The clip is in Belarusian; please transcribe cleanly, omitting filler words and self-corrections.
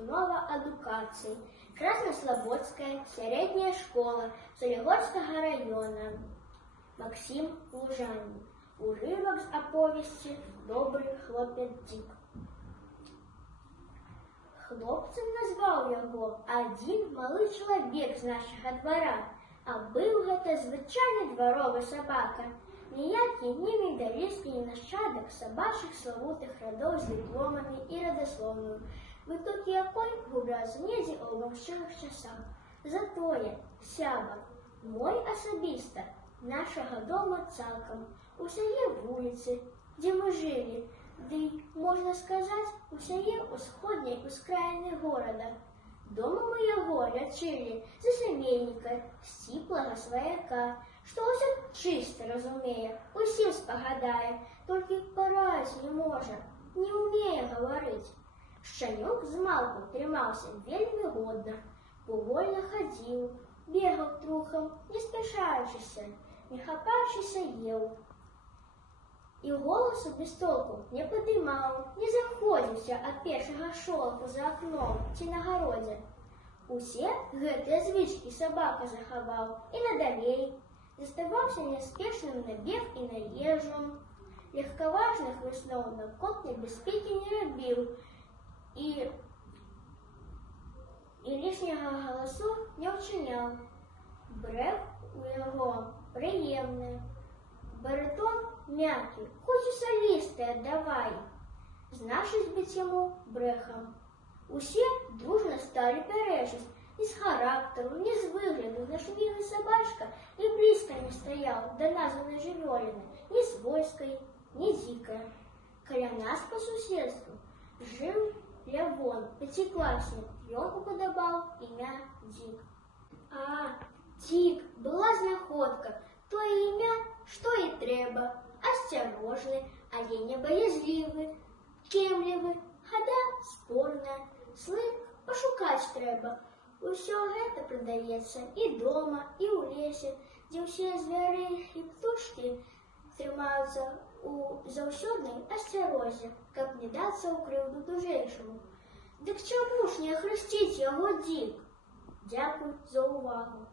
установа адукації, Краснослободська середня школа Солігорського району. Максим Лужанин. Уривок з оповісті «Добрий хлопець Дік». Хлопцем назвав його один малий чоловік з нашого двора, а був гэта звичайний дворовий собака, ніякий ні медалістський, ні нащадок собачих славутих родов з дипломами і родословною. Виток якой губляться недзе у обобщених часах. Затое сяба, мой особисто, нашого дома цалком, усяе вулицы, где мы жили, ды, можно сказать, усяе усходняй ускраіны города. Дома мы яго лячылі за сямейніка, сціплага сваяка, што ўсё чыста разумее, усім спагадае, толькі параіць не можа, не ўмее гаварыць. Шчанюк змалку трымаўся вельмі годна, павольна хадзіў, бегаў трухам, не спяшаючыся, не хапаючыся еў. І голасу без толку не падымаў, не заходзіўся ад першага шолаху за акном ці на гародзе. Усе гэтыя звычкі сабака захаваў і надалей, заставаўся няспешным на бег і на ежу. Легкаважных высноў наконт небяспекі не рабіў і лішняга галасу не ўчыняў. Брэх у яго прыемны, барытон мяккі, хоць у салісты аддавай. Значыць быць яму брэхам. Усе дружна сталі пярэчыць, ні з характару, ні з выгляду наш мілы сабачка і блізка не стаяў да названай жывёліны, ні свойскай, ні дзікай. Каля нас па суседству жыў Лявон, пяцікласнік, ён упадабаў імя Дзік. А, Дзік была знаходка, тое імя, што і трэба, асцярожны, але не баязлівы, кемлівы, хада спорная, слык пашукаць трэба. Усё гэта прадаецца і дома, і ў лесе, дзе ўсе звяры і птушкі трымаюцца у заўсёднай асцярозе, каб не дацца ў крыўду дужэйшаму. Дык чаму ж не ахрысціць яго Дзік? Дзякуй за ўвагу.